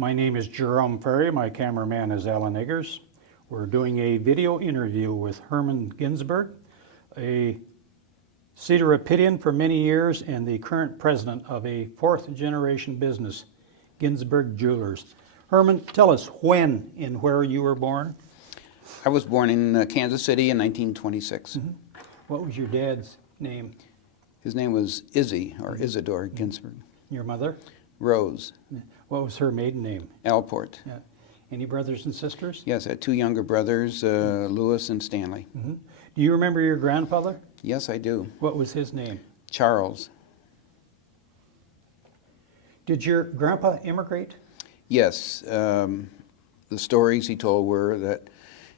My name is Jerome Ferry. My cameraman is Alan Eggers. We're doing a video interview with Herman Ginsberg, a Cedar Rapidian for many years and the current president of a fourth generation business, Ginsberg Jewelers. Herman, tell us when and where you were born. I was born in Kansas City in 1926. Mm-hmm. What was your dad's name? His name was Izzy, or Isidore Ginsberg. Your mother? Rose. What was her maiden name? Alport. Yeah. Any brothers and sisters? Yes, I had two younger brothers, Louis and Stanley. Mm-hmm. Do you remember your grandfather? Yes, I do. What was his name? Charles. Did your grandpa immigrate? Yes. The stories he told were that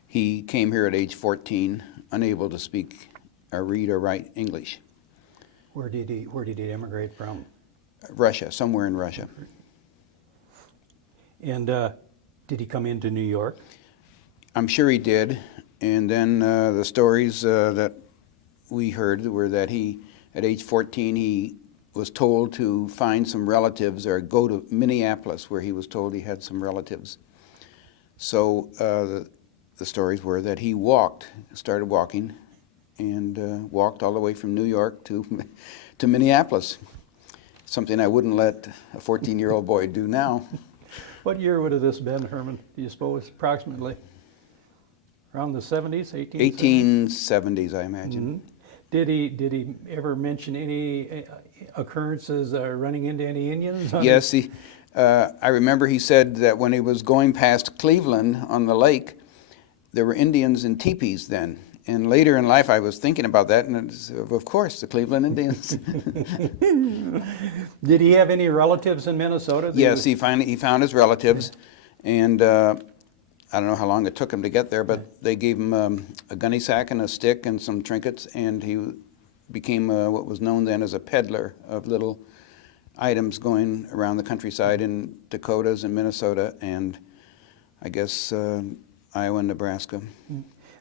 he came here at age 14, unable to speak or read or write English. Where did he immigrate from? Russia, somewhere in Russia. And did he come into New York? I'm sure he did. And then the stories that we heard were that he, at age 14, he was told to find some relatives or go to Minneapolis, where he was told he had some relatives. So the stories were that he started walking, and walked all the way from New York to Minneapolis. Something I wouldn't let a 14-year-old boy do now. What year would have this been, Herman, do you suppose, approximately? Around the 70s, 1870s? 1870s, I imagine. Mm-hmm. Did he ever mention any occurrences running into any Indians? Yes, I remember he said that when he was going past Cleveland on the lake, there were Indians in teepees then. And later in life, I was thinking about that, and of course, the Cleveland Indians. Did he have any relatives in Minnesota? Yes, he found his relatives, and I don't know how long it took him to get there, but they gave him a gunny sack and a stick and some trinkets, and he became what was known then as a peddler of little items going around the countryside in Dakotas and Minnesota, and I guess Iowa and Nebraska.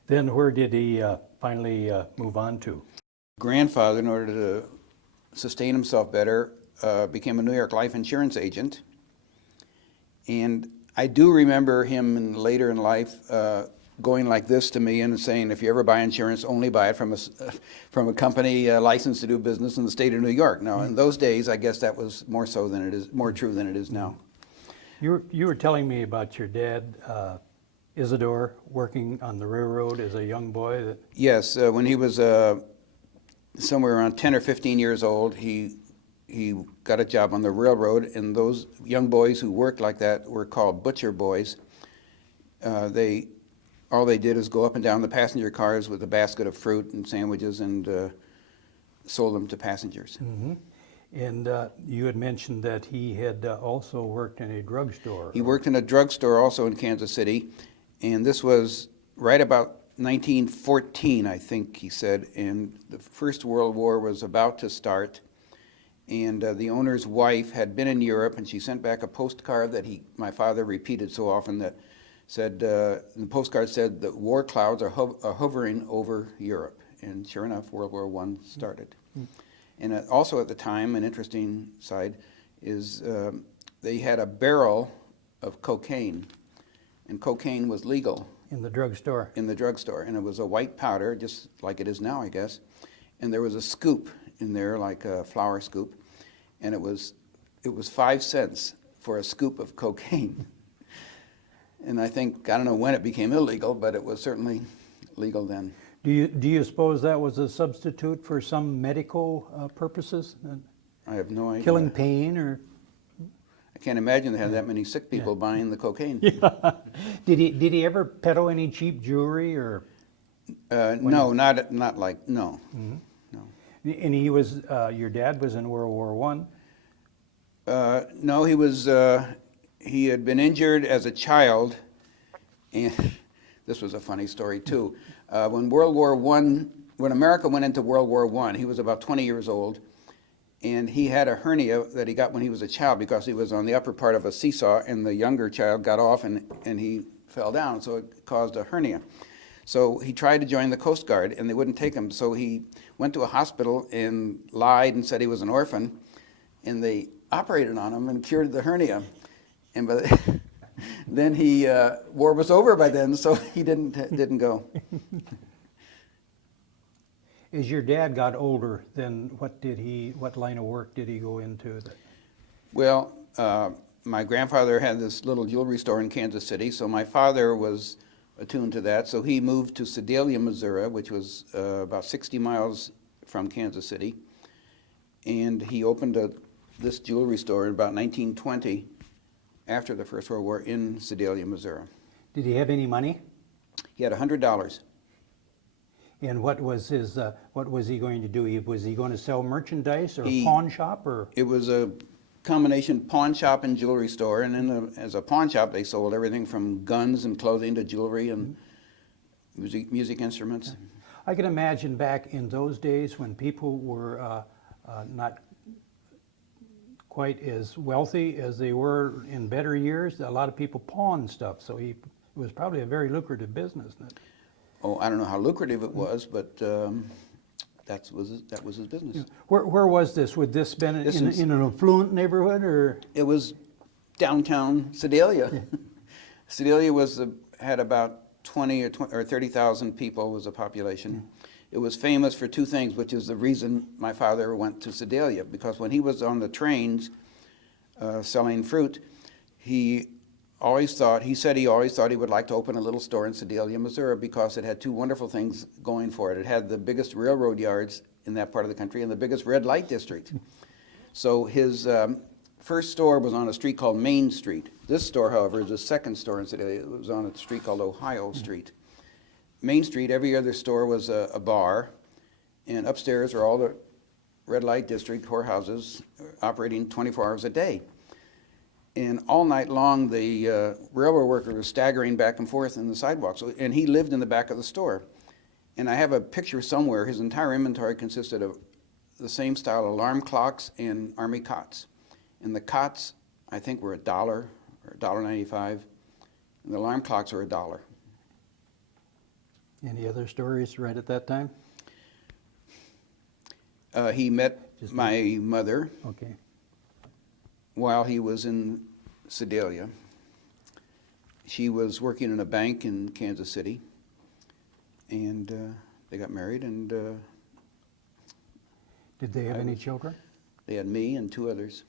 Then where did he finally move on to? Grandfather, in order to sustain himself better, became a New York life insurance agent. And I do remember him later in life going like this to me and saying, if you ever buy insurance, only buy it from a company licensed to do business in the state of New York. Now, in those days, I guess that was more true than it is now. You were telling me about your dad, Isidore, working on the railroad as a young boy. Yes, when he was somewhere around 10 or 15 years old, he got a job on the railroad, and those young boys who worked like that were called butcher boys. All they did is go up and down the passenger cars with a basket of fruit and sandwiches and sold them to passengers. Mm-hmm. And you had mentioned that he had also worked in a drugstore. He worked in a drugstore also in Kansas City, and this was right about 1914, I think he said, and the First World War was about to start, and the owner's wife had been in Europe, and she sent back a postcard that my father repeated so often that said, the postcard said that war clouds are hovering over Europe, and sure enough, World War I started. Mm-hmm. And also at the time, an interesting side is they had a barrel of cocaine, and cocaine was legal. In the drugstore? In the drugstore, and it was a white powder, just like it is now, I guess. And there was a scoop in there, like a flour scoop, and it was 5 cents for a scoop of cocaine. And I don't know when it became illegal, but it was certainly legal then. Do you suppose that was a substitute for some medical purposes? I have no idea. Killing pain, or? I can't imagine they had that many sick people buying the cocaine. Yeah. Did he ever peddle any cheap jewelry, or? No, not like no. Mm-hmm. No. And your dad was in World War I? No, he had been injured as a child, and this was a funny story too. When America went into World War I, he was about 20 years old, and he had a hernia that he got when he was a child because he was on the upper part of a seesaw, and the younger child got off and he fell down, so it caused a hernia. So he tried to join the Coast Guard, and they wouldn't take him, so he went to a hospital and lied and said he was an orphan, and they operated on him and cured the hernia. And then war was over by then, so he didn't go. As your dad got older, then what line of work did he go into? Well, my grandfather had this little jewelry store in Kansas City, so my father was attuned to that. So he moved to Sedalia, Missouri, which was about 60 miles from Kansas City. And he opened this jewelry store in about 1920, after the First World War, in Sedalia, Missouri. Did he have any money? He had $100. And what was he going to do? Was he going to sell merchandise or He- pawn shop or? It was a combination pawn shop and jewelry store, and as a pawn shop, they sold everything from guns and clothing to jewelry and music instruments. I can imagine back in those days when people were not quite as wealthy as they were in better years. A lot of people pawned stuff, so it was probably a very lucrative business. Oh, I don't know how lucrative it was, but that was his business. Where was this? Would this been This in is- an affluent neighborhood or? It was downtown Sedalia. Sedalia had about 20 or 30,000 people was the population. It was famous for two things, which is the reason my father went to Sedalia, because when he was on the trains selling fruit, he said he always thought he would like to open a little store in Sedalia, Missouri, because it had two wonderful things going for it. It had the biggest railroad yards in that part of the country and the biggest red light district. So his first store was on a street called Main Street. This store, however, is the second store in Sedalia. It was on a street called Ohio Street. Main Street, every other store was a bar, and upstairs are all the red light district whorehouses operating 24 hours a day. And all night long, the railroad worker was staggering back and forth in the sidewalks, and he lived in the back of the store. And I have a picture somewhere. His entire inventory consisted of the same style alarm clocks and army cots. And the cots, I think, were $1 or $1.95, and the alarm clocks were $1. Any other stories right at that time? He met Just my mother Okay. while he was in Sedalia. She was working in a bank in Kansas City, and they got married, and Did they have any children? they had me and two others,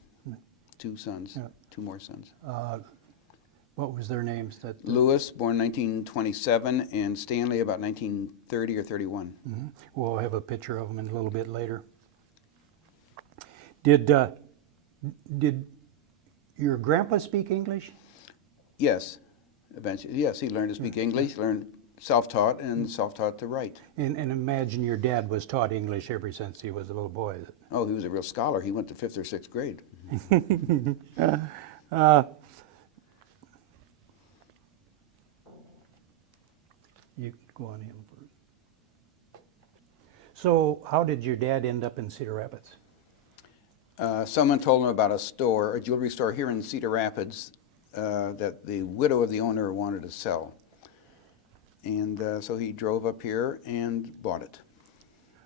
two sons, Yeah. two more sons. What was their names? Lewis, born 1927, and Stanley, about 1930 or 31. Mhm. We'll have a picture of them in a little bit later. Did your grandpa speak English? Yes, eventually. Yes, he learned to speak English, learned self-taught, and self-taught to write. And imagine your dad was taught English ever since he was a little boy. Oh, he was a real scholar. He went to 5th or 6th grade. You go on in. So how did your dad end up in Cedar Rapids? Someone told him about a store, a jewelry store here in Cedar Rapids, that the widow of the owner wanted to sell. And so he drove up here and bought it.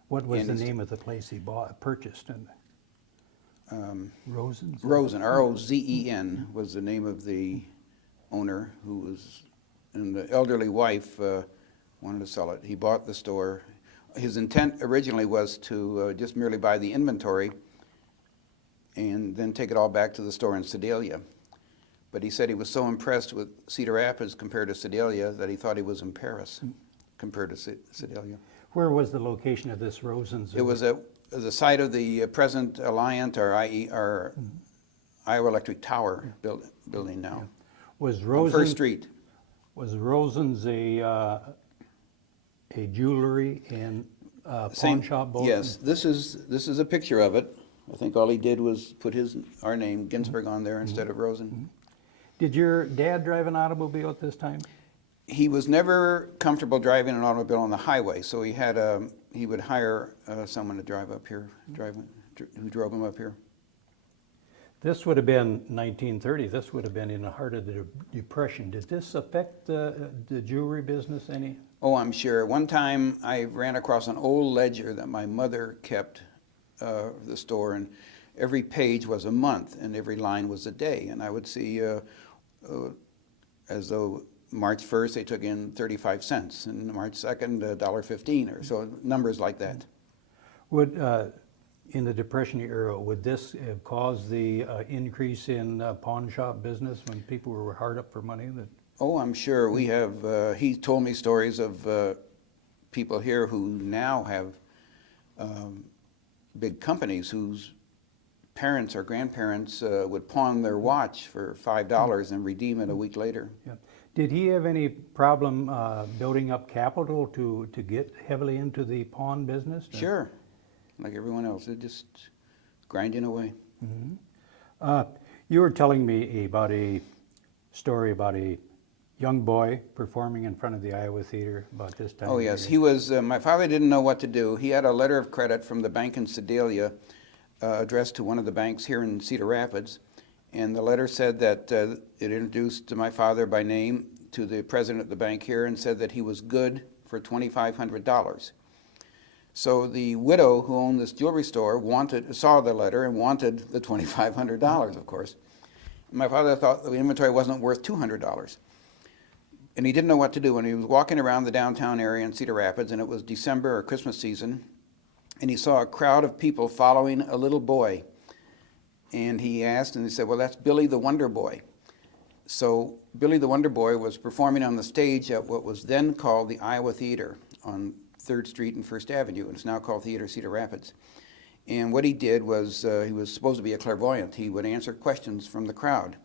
What was And the he's- name of the place he purchased? Rosen's? Rosen, R-O-Z-E-N, was the name of the owner who was, and the elderly wife wanted to sell it. He bought the store. His intent originally was to just merely buy the inventory and then take it all back to the store in Sedalia. But he said he was so impressed with Cedar Rapids compared to Sedalia that he thought he was in Paris compared to Sedalia. Where was the location of this Rosen's? It was at the site of the present Alliant, or Iowa Electric Tower building now. Was On Rosen's? First Street. Was Rosen's a jewelry and pawn Same- shop both? Yes, this is a picture of it. I think all he did was put our name, Ginsberg, on there instead of Rosen. Did your dad drive an automobile at this time? He was never comfortable driving an automobile on the highway, so he would hire someone to drive up here, who drove him up here. This would have been 1930. This would have been in the heart of the Depression. Did this affect the jewelry business any? Oh, I'm sure. One time I ran across an old ledger that my mother kept, the store, and every page was a month and every line was a day. And I would see as though March 1st they took in 35 cents, and March 2nd $1.15 or so, numbers like that. Would, in the Depression era, would this have caused the increase in pawn shop business when people were hard up for money? Oh, I'm sure. We have, he told me stories of people here who now have big companies whose parents or grandparents would pawn their watch for $5 and redeem it a week later. Yeah. Did he have any problem building up capital to get heavily into the pawn business? Sure, like everyone else, they're just grinding away. You were telling me about a story about a young boy performing in front of the Iowa Theater about this time. Oh yes, he was, my father didn't know what to do. He had a letter of credit from the bank in Sedalia addressed to one of the banks here in Cedar Rapids. And the letter said that it introduced my father by name to the president of the bank here and said that he was good for $2,500. So the widow who owned this jewelry store saw the letter and wanted the $2,500, of course. My father thought the inventory wasn't worth $200. And he didn't know what to do. And he was walking around the downtown area in Cedar Rapids, and it was December or Christmas season, and he saw a crowd of people following a little boy. And he asked, and they said, well, that's Billy the Wonder Boy. So Billy the Wonder Boy was performing on the stage at what was then called the Iowa Theater on 3rd Street and 1st Avenue, and it's now called Theater Cedar Rapids. And what he did was, he was supposed to be a clairvoyant. He would answer questions from the crowd.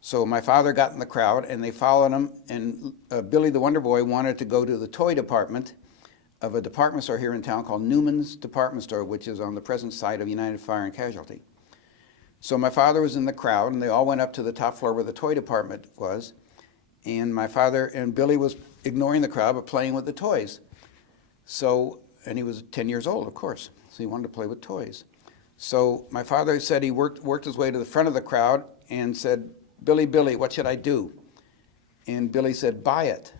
So my father got in the crowd, and they followed him, and Billy the Wonder Boy wanted to go to the toy department of a department store here in town called Newman's Department Store, which is on the present site of United Fire and Casualty. So my father was in the crowd, and they all went up to the top floor where the toy department was, and my father and Billy was ignoring the crowd but playing with the toys. So, and he was 10 years old, of course, so he wanted to play with toys. So my father said he worked his way to the front of the crowd and said, Billy, Billy, what should I do? And Billy said, buy it.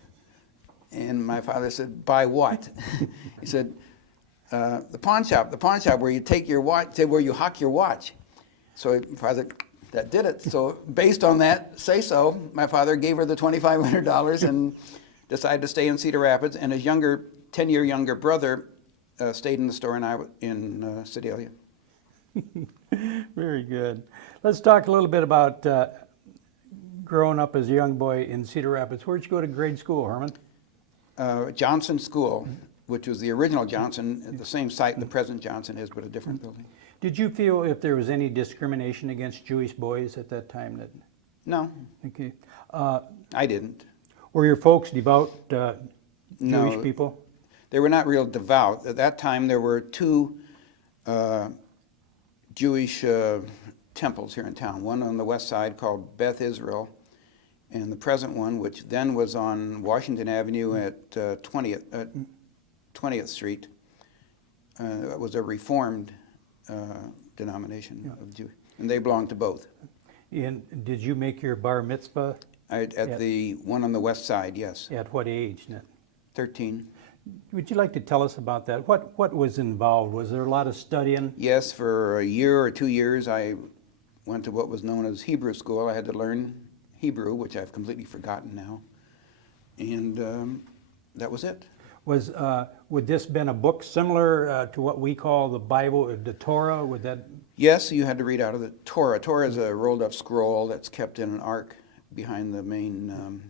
And my father said, buy what? He said, the pawn shop where you take your watch, where you hock your watch. So my father, that did it. So based on that say-so, my father gave her the $2,500 and decided to stay in Cedar Rapids, and his 10-year younger brother stayed in the store in Sedalia. Very good. Let's talk a little bit about growing up as a young boy in Cedar Rapids. Where'd you go to grade school, Herman? Johnson School, which was the original Johnson, at the same site the present Johnson is, but a different building. Did you feel if there was any discrimination against Jewish boys at that time? No. Okay. I didn't. Were your folks devout No. Jewish people? They were not real devout. At that time, there were two Jewish temples here in town. One on the west side called Beth Israel, and the present one, which then was on Washington Avenue at 20th Street, was a Reformed denomination of Jew, and they belonged to both. And did you make your bar mitzvah? At the one on the west side, yes. At what age? 13. Would you like to tell us about that? What was involved? Was there a lot of studying? Yes, for a year or 2 years, I went to what was known as Hebrew school. I had to learn Hebrew, which I've completely forgotten now, and that was it. Would this been a book similar to what we call the Bible, the Torah? Would that? Yes, you had to read out of the Torah. Torah is a rolled-up scroll that's kept in an ark behind the main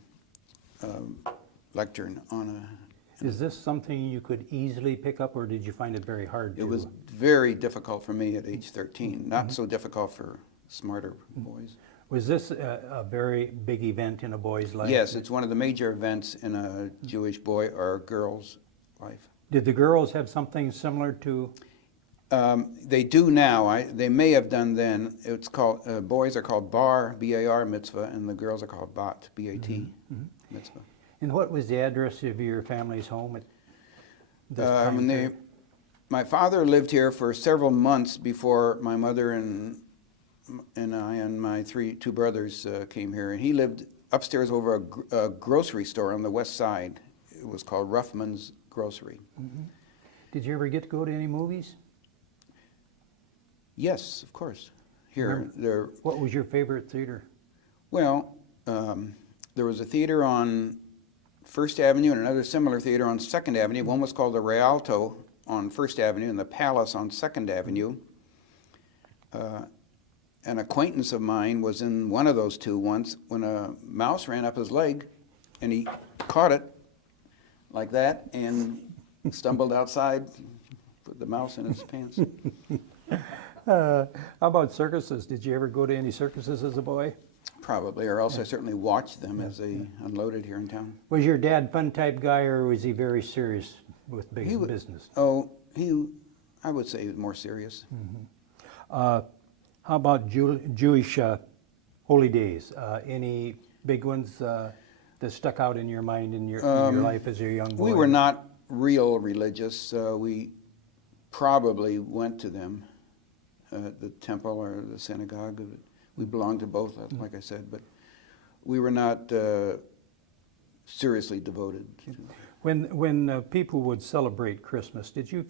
lectern on a. Is this something you could easily pick up, or did you find it very hard to? It was very difficult for me at age 13, not so difficult for smarter boys. Was this a very big event in a boy's life? Yes, it's one of the major events in a Jewish boy or girl's life. Did the girls have something similar to? They do now. They may have done then. It's called, boys are called bar, B-A-R mitzvah, and the girls are called bat, B-A-T mitzvah. And what was the address of your family's home at this time? My father lived here for several months before my mother and I and my two brothers came here. And he lived upstairs over a grocery store on the west side. It was called Ruffman's Grocery. Did you ever get to go to any movies? Yes, of course. Here, there. What was your favorite theater? Well, there was a theater on First Avenue and another similar theater on Second Avenue. One was called the Rialto on First Avenue and the Palace on Second Avenue. An acquaintance of mine was in one of those two once when a mouse ran up his leg, and he caught it like that and stumbled outside, put the mouse in his pants. How about circuses? Did you ever go to any circuses as a boy? Probably, or else I certainly watched them as they unloaded here in town. Was your dad fun type guy, or was he very serious with big business? I would say he was more serious. How about Jewish holy days? Any big ones that stuck out in your mind in your life as a young boy? We were not real religious. We probably went to them, the temple or the synagogue. We belonged to both, like I said, but we were not seriously devoted. When people would celebrate Christmas, did you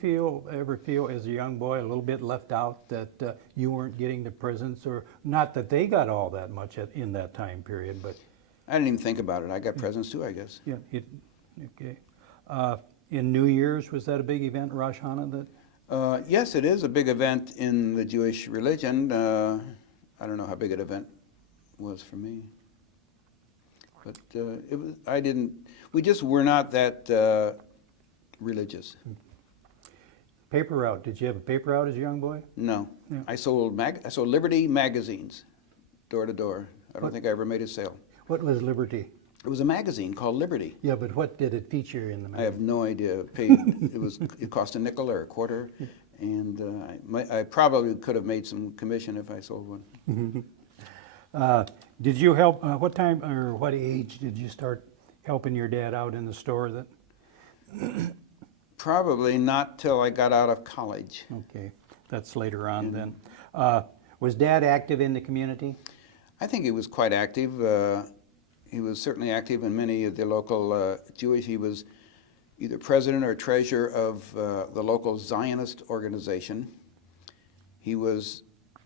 ever feel as a young boy a little bit left out that you weren't getting the presents, or not that they got all that much in that time period, but I didn't even think about it. I got presents too, I guess. yeah, okay. In New Year's, was that a big event, Rosh Hashanah? Yes, it is a big event in the Jewish religion. I don't know how big an event was for me, but it was. I didn't. We just were not that religious. Paper route. Did you have a paper route as a young boy? No, Yeah. I sold Liberty magazines, door to door. I don't What? think I ever made a sale. What was Liberty? It was a magazine called Liberty. Yeah, but what did it feature in the I magazine? have no idea. It cost a nickel or a quarter, and I probably could have made some commission if I sold one. Did you help? What time or what age did you start helping your dad out in the store? Probably not till I got out of college. Okay, that's later on then. Was Dad active in the community? I think he was quite active. He was certainly active in many of the local Jewish. He was either president or treasurer of the local Zionist organization. He was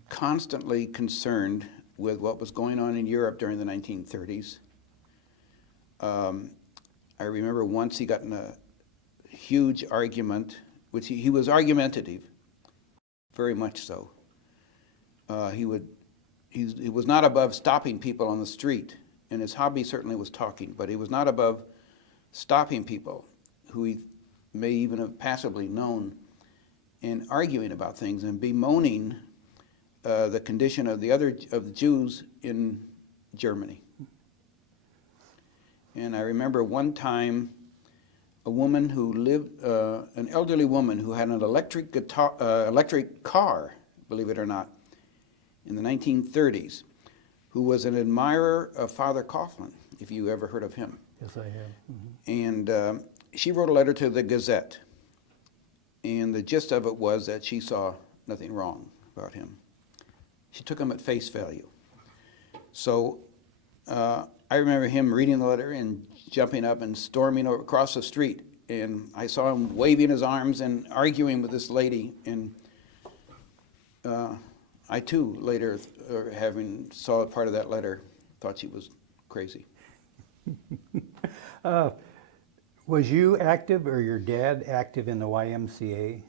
constantly concerned with what was going on in Europe during the 1930s. I remember once he got in a huge argument, which he was argumentative, very much so. He was not above stopping people on the street, and his hobby certainly was talking, but he was not above stopping people who he may even have passively known and arguing about things and bemoaning the condition of the Jews in Germany. And I remember one time a woman who lived, an elderly woman who had an electric car, believe it or not, in the 1930s, who was an admirer of Father Coughlin, if you ever heard of him. Yes, I have. And she wrote a letter to the Gazette, and the gist of it was that she saw nothing wrong about him. She took him at face value. So I remember him reading the letter and jumping up and storming across the street, and I saw him waving his arms and arguing with this lady, and I too later, having saw part of that letter, thought she was crazy. Was you active, or your dad active in the YMCA?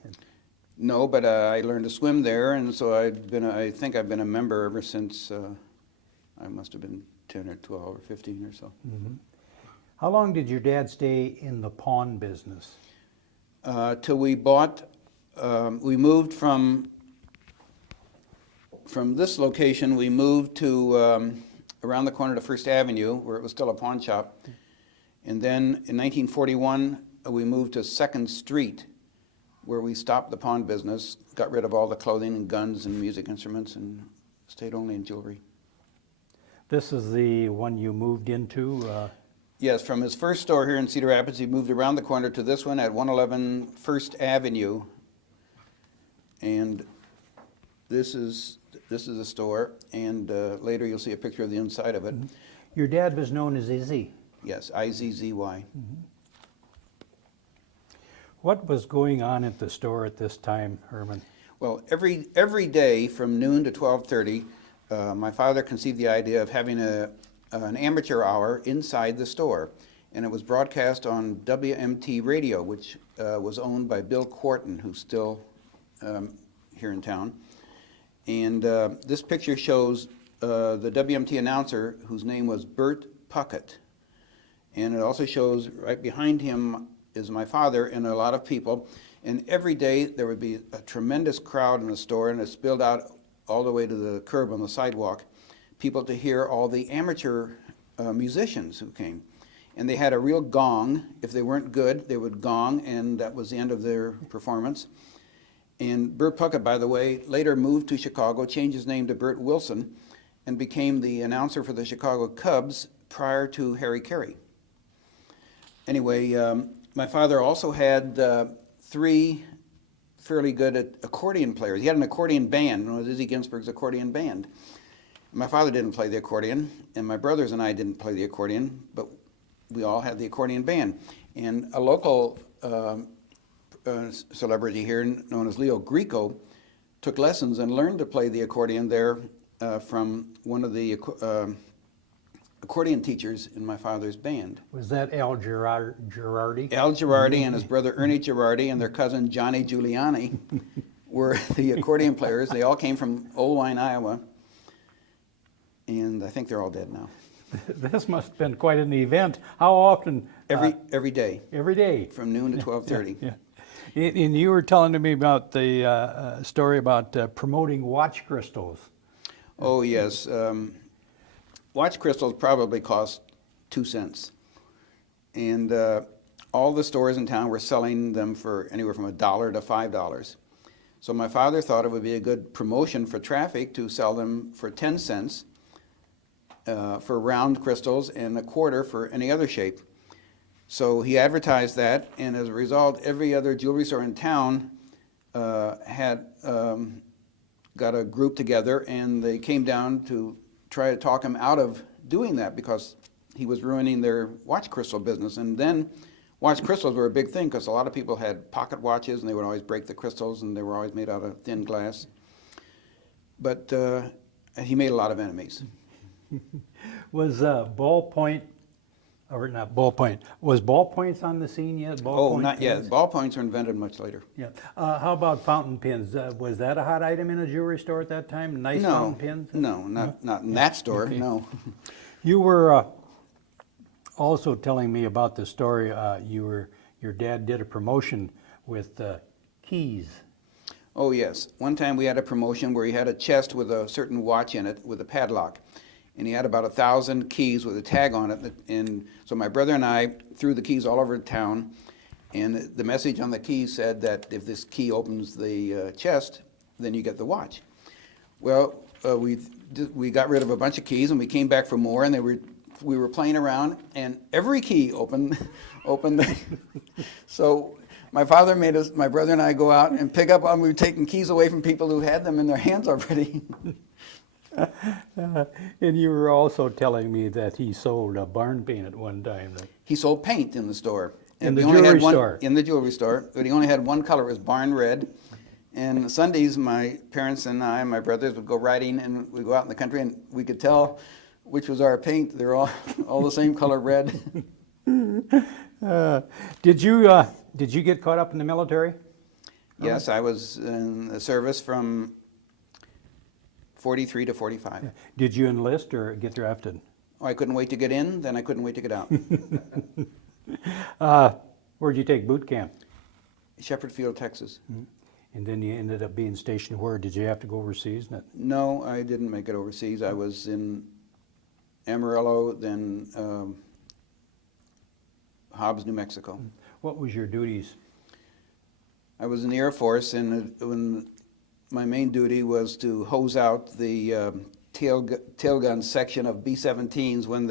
No, but I learned to swim there, and so I think I've been a member ever since I must have been 10 or 12 or 15 or so. Mm-hmm. How long did your dad stay in the pawn business? Till we bought, we moved from this location, we moved to around the corner to First Avenue, where it was still a pawn shop. And then in 1941, we moved to 2nd Street, where we stopped the pawn business, got rid of all the clothing and guns and music instruments, and stayed only in jewelry. This is the one you moved into? Yes, from his first store here in Cedar Rapids, he moved around the corner to this one at 111 First Avenue. And this is a store, and later you'll see a picture of the inside of it. Your dad was known as Izzy. Yes, IZZY. What was going on at the store at this time, Herman? Well, every day from noon to 12:30, my father conceived the idea of having an amateur hour inside the store. And it was broadcast on WMT radio, which was owned by Bill Quarton, who's still here in town. And this picture shows the WMT announcer, whose name was Bert Puckett. And it also shows right behind him is my father and a lot of people. And every day there would be a tremendous crowd in the store, and it spilled out all the way to the curb on the sidewalk, people to hear all the amateur musicians who came. And they had a real gong. If they weren't good, they would gong, and that was the end of their performance. And Bert Puckett, by the way, later moved to Chicago, changed his name to Bert Wilson, and became the announcer for the Chicago Cubs prior to Harry Carey. Anyway, my father also had 3 fairly good accordion players. He had an accordion band, known as Dizzy Ginsberg's accordion band. My father didn't play the accordion, and my brothers and I didn't play the accordion, but we all had the accordion band. And a local celebrity here, known as Leo Greco, took lessons and learned to play the accordion there from one of the accordion teachers in my father's band. Was that Al Girardi? Al Girardi and his brother Ernie Girardi and their cousin Johnny Giuliani were the accordion players. They all came from Old Wine, Iowa, and I think they're all dead now. This must have been quite an event. How often? Every day. Every day. From noon to 12:30. Yeah. And you were telling me about the story about promoting watch crystals. Oh, yes. Watch crystals probably cost 2 cents. And all the stores in town were selling them for anywhere from $1 to $5. So my father thought it would be a good promotion for traffic to sell them for 10 cents for round crystals and a quarter for any other shape. So he advertised that, and as a result, every other jewelry store in town had got a group together, and they came down to try to talk him out of doing that because he was ruining their watch crystal business. And then watch crystals were a big thing because a lot of people had pocket watches, and they would always break the crystals, and they were always made out of thin glass. But he made a lot of enemies. Was ballpoint, or not ballpoint, was ballpoints on the scene yet? Ballpoint Not pens? yet. Ballpoints were invented much later. Yeah. How about fountain pens? Was that a hot item in a jewelry store at that time? Nice fountain pens? No, not in that store, Okay. no. You were also telling me about the story. Your dad did a promotion with keys. Oh, yes. One time we had a promotion where he had a chest with a certain watch in it with a padlock. And he had about 1,000 keys with a tag on it. And so my brother and I threw the keys all over town. And the message on the keys said that if this key opens the chest, then you get the watch. Well, we got rid of a bunch of keys, and we came back for more, and we were playing around, and every key opened. So my father made my brother and I go out and pick up, we were taking keys away from people who had them in their hands already. And you were also telling me that he sold a barn paint at one time. He sold paint in the store. In the we only jewelry had store? In the jewelry store, but he only had one color. It was barn red. And Sundays, my parents and I, my brothers, would go riding, and we'd go out in the country, and we could tell which was our paint. They're all the same color red. Did you get caught up in the military? Yes, I was in the service from 43 to 45. Did you enlist or get drafted? Oh, I couldn't wait to get in, then I couldn't wait to get out. Where'd you take boot camp? Shepherd Field, Texas. And then you ended up being stationed where? Did you have to go overseas? No, I didn't make it overseas. I was in Amarillo, then Hobbs, New Mexico. What was your duties? I was in the Air Force, and when my main duty was to hose out the tail gun section of B-17s when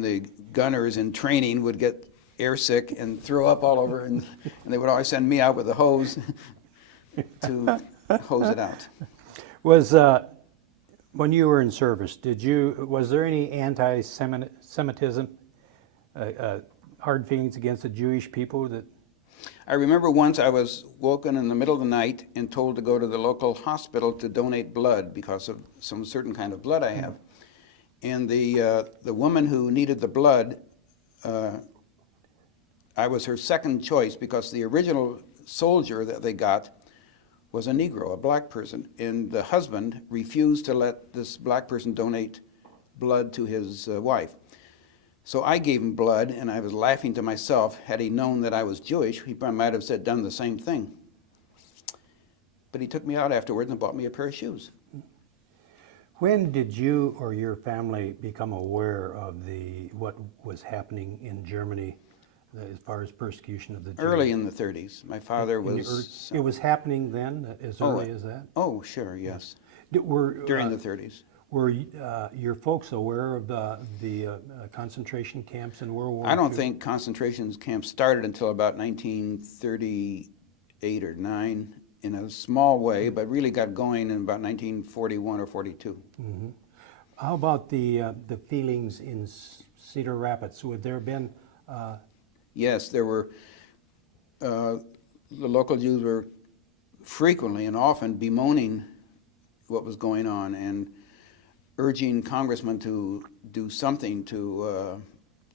the gunners in training would get airsick and throw up all over, and they would always send me out with a hose to hose it out. Was when you were in service, was there any anti-Semitism, hard feelings against the Jewish people that? I remember once I was woken in the middle of the night and told to go to the local hospital to donate blood because of some certain kind of blood I have. And the woman who needed the blood, I was her second choice because the original soldier that they got was a Negro, a black person, and the husband refused to let this black person donate blood to his wife. So I gave him blood, and I was laughing to myself. Had he known that I was Jewish, he might have said, done the same thing. But he took me out afterwards and bought me a pair of shoes. When did you or your family become aware of what was happening in Germany as far as persecution of the Jews? Early in the 30s. My father was... It was happening then, as early as that? Oh, sure, yes. During the 30s. Were your folks aware of the concentration camps in World War II? I don't think concentration camps started until about 1938 or 9 in a small way, but really got going in about 1941 or 42. Mm-hmm. How about the feelings in Cedar Rapids? Would there have been... Yes, there were... the local Jews were frequently and often bemoaning what was going on and urging congressmen to do something to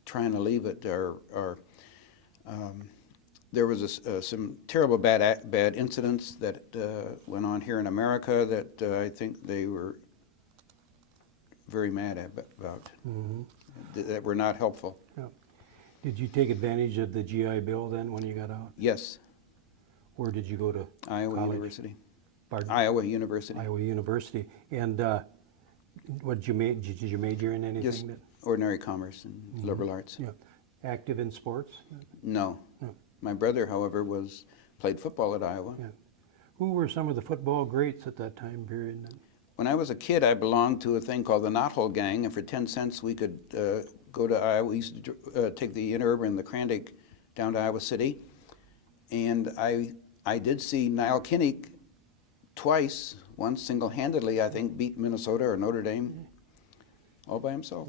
try and alleviate it. There was some terrible bad incidents that went on here in America that I think they were very mad about, that were not helpful. Yeah. Did you take advantage of the GI Bill then when you got out? Yes. Where did you go to Iowa college? University. Pardon? Iowa University. Iowa University. And did you major in anything? Just ordinary commerce and liberal arts. Yeah. Active in sports? No. No. My brother, however, played football at Iowa. Yeah. Who were some of the football greats at that time period? When I was a kid, I belonged to a thing called the Knothole Gang, and for 10 cents we could go to Iowa. We used to take the Interurban and the Krandig down to Iowa City, and I did see Niall Kinnick twice, once single-handedly, I think, beat Minnesota or Notre Dame all by himself.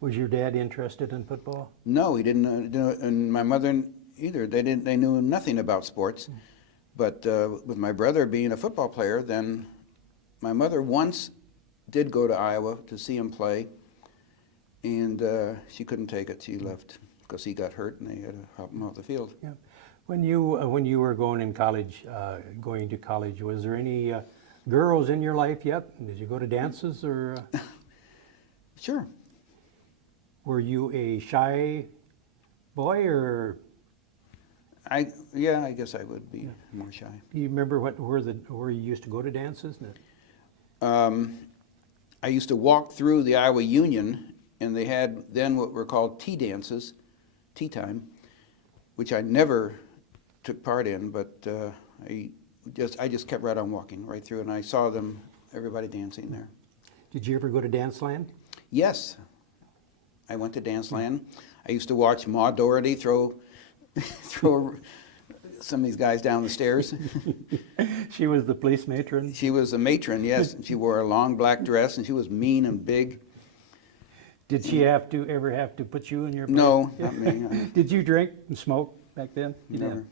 Was your dad interested in football? No, he didn't, and my mother either. They knew nothing about sports. But with my brother being a football player, then my mother once did go to Iowa to see him play, and she couldn't take it. She left because he got hurt, and they had to help him off the field. Yeah. When you were going to college, was there any girls in your life yet? Did you go to dances or? Sure. Were you a shy boy or? I guess I would be more shy. Do you remember where you used to go to dances? I used to walk through the Iowa Union, and they had then what were called tea dances, tea time, which I never took part in, but I just kept right on walking right through, and I saw everybody dancing there. Did you ever go to Dance Land? Yes, I went to Dance Land. I used to watch Ma Doherty throw some of these guys down the stairs. She was the police matron? She was a matron, yes. And she wore a long black dress, and she was mean and big. Did she ever have to put you in your place? No, not me. Did you drink and smoke back then? You Never. did,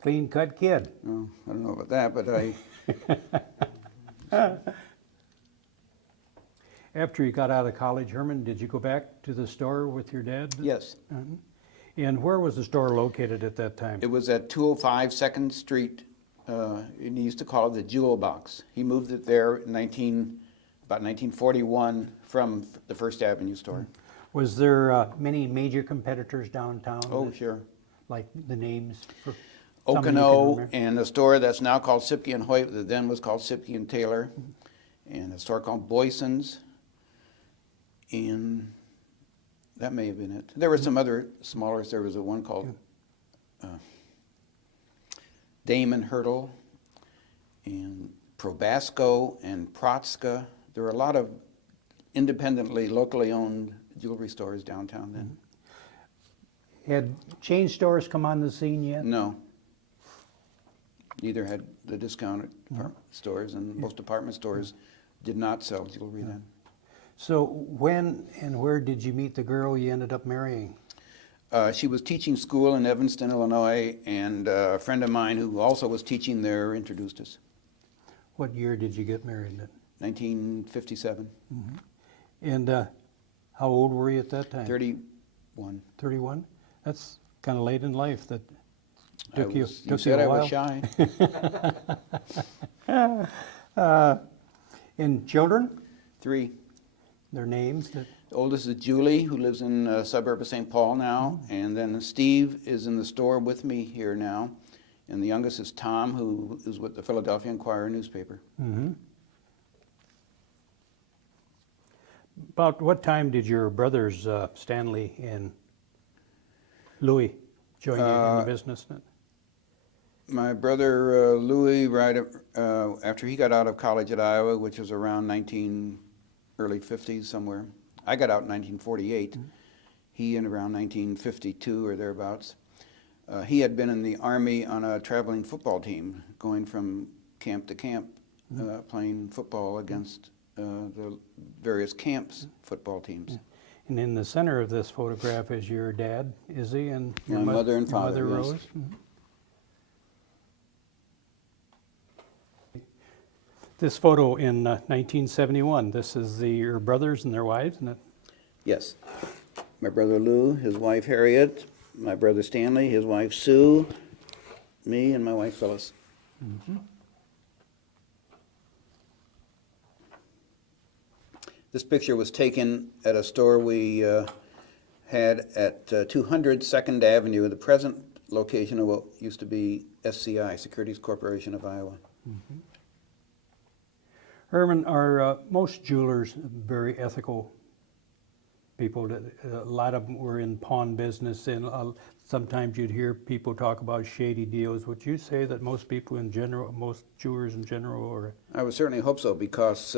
clean-cut kid. No, I don't know about that, but I... After you got out of college, Herman, did you go back to the store with your dad? Yes. And where was the store located at that time? It was at 205 2nd Street. And he used to call it the Jewel Box. He moved it there in about 1941 from the First Avenue store. Was there many major competitors downtown? Oh, sure. Like the names? For Okino, and a store that's now called Sipke and Hoyt, that then was called Sipke and Taylor, and a store called Boyson's, and that may have been it. There were some other smaller. There was one called Damon Hurdle, and Probasco, and Protska. There were a lot of independently, locally owned jewelry stores downtown then. Had chain stores come on the scene yet? No. Neither had the discounted stores, and most department stores did not sell jewelry then. So when and where did you meet the girl you ended up marrying? She was teaching school in Evanston, Illinois, and a friend of mine who also was teaching there introduced us. What year did you get married then? 1957. And how old were you at that time? 31. 31? That's kind of late in life. That You took you said a I while. was shy. And children, 3. their names? The oldest is Julie, who lives in a suburb of St. Paul now, and then Steve is in the store with me here now, and the youngest is Tom, who is with the Philadelphia Inquirer newspaper. About what time did your brothers Stanley and Louis join you in the business? My brother Louis, right after he got out of college at Iowa, which was around early 50s somewhere. I got out in 1948. He in around 1952 or thereabouts. He had been in the Army on a traveling football team, going from camp to camp, playing football against the various camps' football teams. And in the center of this photograph is your dad, Izzy, and your My mother and your father, mother yes. Rose. This photo in 1971, this is your brothers and their wives, isn't it? Yes. My brother Lou, his wife Harriet, my brother Stanley, his wife Sue, me, and my wife Phyllis. This picture was taken at a store we had at 200 2nd Avenue, the present location of what used to be SCI, Securities Corporation of Iowa. Herman, are most jewelers very ethical people? A lot of them were in pawn business, and sometimes you'd hear people talk about shady deals. Would you say that most people in general, most jewelers in general, are? I would certainly hope so, because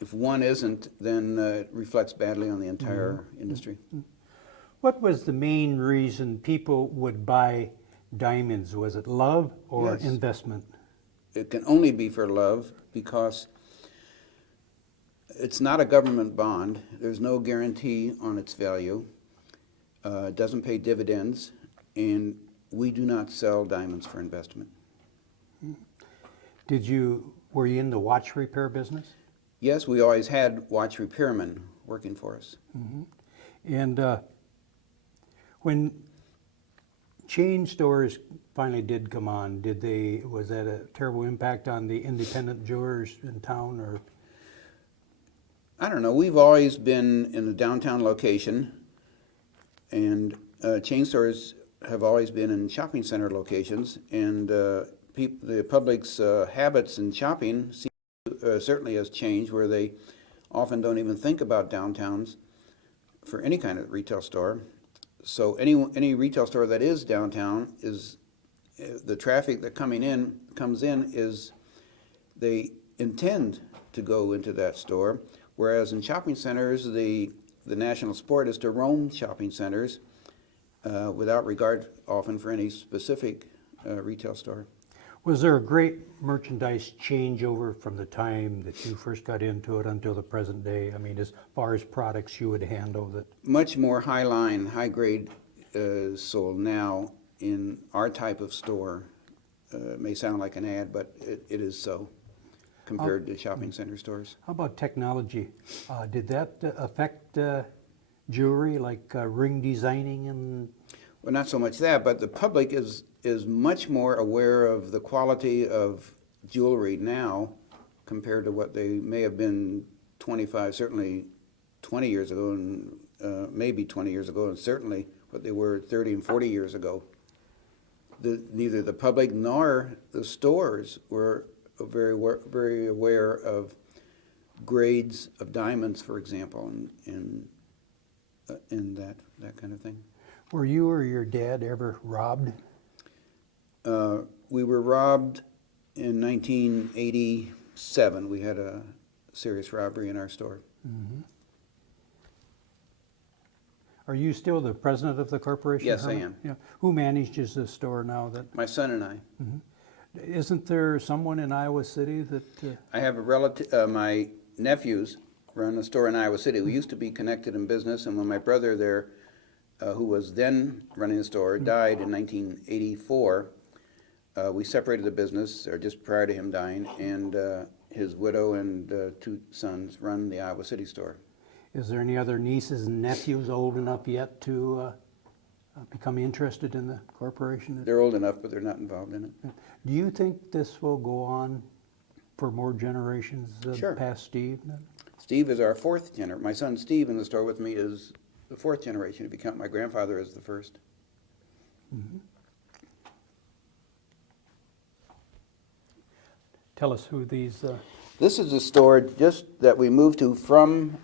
if one isn't, then it reflects badly on the entire industry. What was the main reason people would buy diamonds? Was it love or Yes. investment? It can only be for love, because it's not a government bond. There's no guarantee on its value. It doesn't pay dividends, and we do not sell diamonds for investment. Were you in the watch repair business? Yes, we always had watch repairmen working for us. And when chain stores finally did come on, was that a terrible impact on the independent jewelers in town, or? I don't know, we've always been in a downtown location, and chain stores have always been in shopping center locations, and the public's habits in shopping certainly has changed, where they often don't even think about downtowns for any kind of retail store. So any retail store that is downtown, is the traffic that comes in is they intend to go into that store, whereas in shopping centers, the national sport is to roam shopping centers without regard often for any specific retail store. Was there a great merchandise changeover from the time that you first got into it until the present day? I mean, as far as products you would handle that? Much more high line, high grade sold now in our type of store. It may sound like an ad, but it is so compared to shopping center stores. How about technology? Did that affect jewelry, like ring designing and? Well, not so much that, but the public is much more aware of the quality of jewelry now compared to what they may have been 25, certainly 20 years ago, and maybe 20 years ago, and certainly what they were 30 and 40 years ago. Neither the public nor the stores were very aware of grades of diamonds, for example, and that kind of thing. Were you or your dad ever robbed? We were robbed in 1987. We had a serious robbery in our store. Are you still the president of the corporation? Yes, I Herman? am. Yeah. Who manages the store now? My son and I. Isn't there someone in Iowa City that? I have a relative, my nephews run a store in Iowa City. We used to be connected in business, and when my brother there who was then running the store, died in 1984. We separated the business, or just prior to him dying, and his widow and 2 sons run the Iowa City store. Is there any other nieces and nephews old enough yet to become interested in the corporation? They're old enough, but they're not involved in it. Do you think this will go on for more generations Sure. past Steve? Steve is our 4th generation. My son Steve in the store with me is the 4th generation, if you count my grandfather as the 1st. Mm-hmm. Tell us who these... This is a store just that we moved to from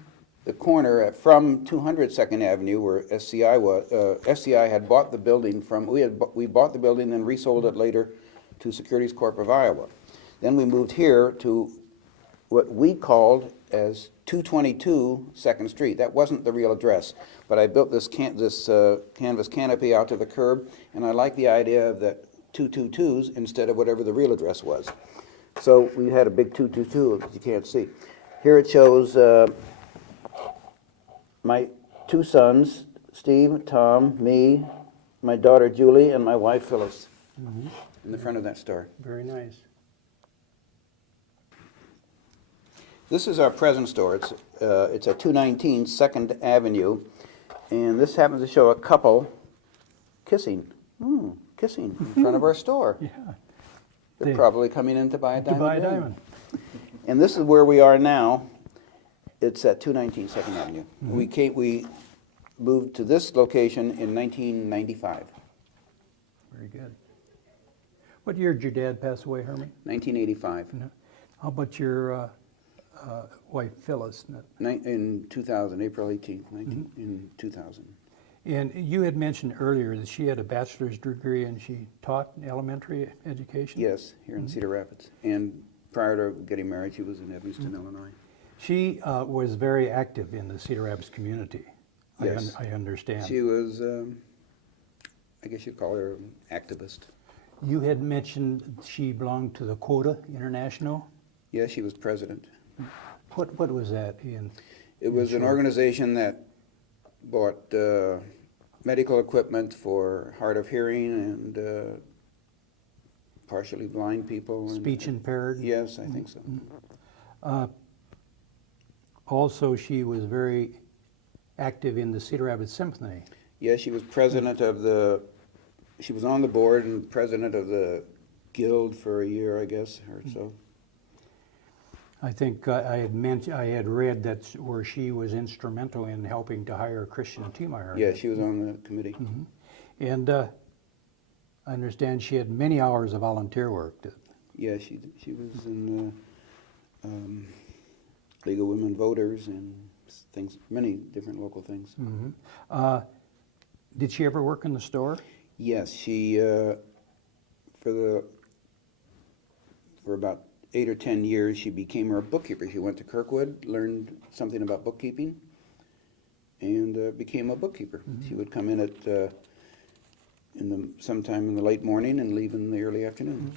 the corner, from 200 Second Avenue, where SCI was. SCI had bought the building from, we bought the building and resold it later to Securities Corp of Iowa. Then we moved here to what we called as 222 Second Street. That wasn't the real address, but I built this canvas canopy out to the curb, and I like the idea of that 222s instead of whatever the real address was. So we had a big 222 that you can't see. Here it shows my 2 sons, Steve, Tom, me, my daughter Julie, and my wife Phyllis, in the front of that store. Very nice. This is our present store. It's at 219 Second Avenue, and this happens to show a couple kissing, kissing in front of our store. Yeah. They're probably coming in to buy a To diamond buy a ring. diamond. And this is where we are now. It's at 219 Second Avenue. We moved to this location in 1995. Very good. What year did your dad pass away, Herman? 1985. How about your wife, Phyllis? In 2000, April 18th, in 2000. And you had mentioned earlier that she had a bachelor's degree and she taught elementary education? Yes, here in Cedar Rapids. And prior to getting married, she was in Evanston, Illinois. She was very active in the Cedar Rapids community. Yes. I understand. She was, I guess you'd call her an activist. You had mentioned she belonged to the Quota International. Yes, she was president. What was that in? It was an organization that bought medical equipment for hard of hearing and partially blind people. Speech impaired? Yes, I think so. Also, she was very active in the Cedar Rapids Symphony. Yes, she was president of she was on the board and president of the guild for a year, I guess, or so. I think I had read that where she was instrumental in helping to hire Christian Thiemeyer. Yeah, she was on the committee. And I understand she had many hours of volunteer work. Yeah, she was in League of Women Voters and things, many different local things. Did she ever work in the store? Yes, she for about 8 or 10 years, she became her bookkeeper. She went to Kirkwood, learned something about bookkeeping, and became a bookkeeper. She would come in at sometime in the late morning and leave in the early afternoon.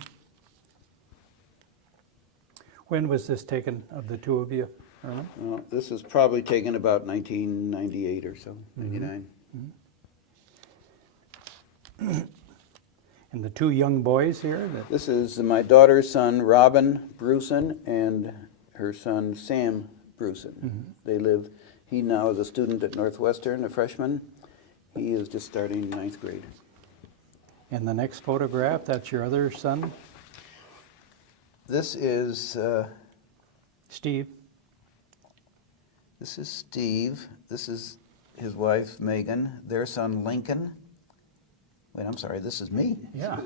When was this taken of the two of you, Herman? This was probably taken about 1998 or so, 99. And the two young boys here? This is my daughter's son, Robin Bruson, and her son, Sam Bruson. They live, he now is a student at Northwestern, a freshman. He is just starting 9th grade. And the next photograph, that's your other son? This is Steve? This is Steve. This is his wife, Megan. Their son, Lincoln. Wait, I'm sorry, this is me. Yeah,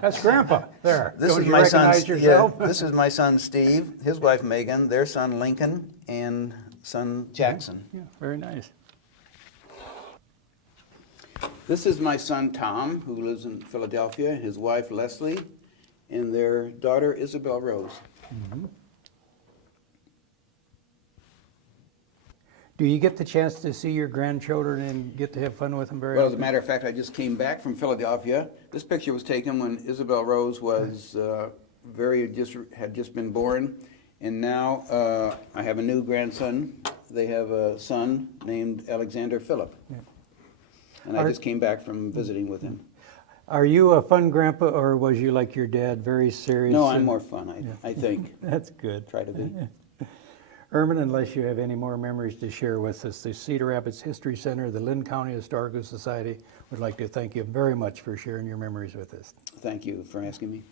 that's Grandpa, there. This Don't is you my son. recognize yourself? Yeah, this is my son Steve, his wife Megan, their son Lincoln, and son Jackson. Yeah, very nice. This is my son Tom, who lives in Philadelphia, his wife Leslie, and their daughter Isabel Rose. Do you get the chance to see your grandchildren and get to have fun with them very Well, as a often? matter of fact, I just came back from Philadelphia. This picture was taken when Isabel Rose was had just been born, and now I have a new grandson. They have a son named Alexander Phillip. Yeah. And I just came back from visiting with him. Are you a fun grandpa, or was you like your dad, very serious? No, I'm and- more fun, I think. That's good. Try to be. Herman, unless you have any more memories to share with us, the Cedar Rapids History Center, the Linn County Historical Society would like to thank you very much for sharing your memories with us. Thank you for asking me.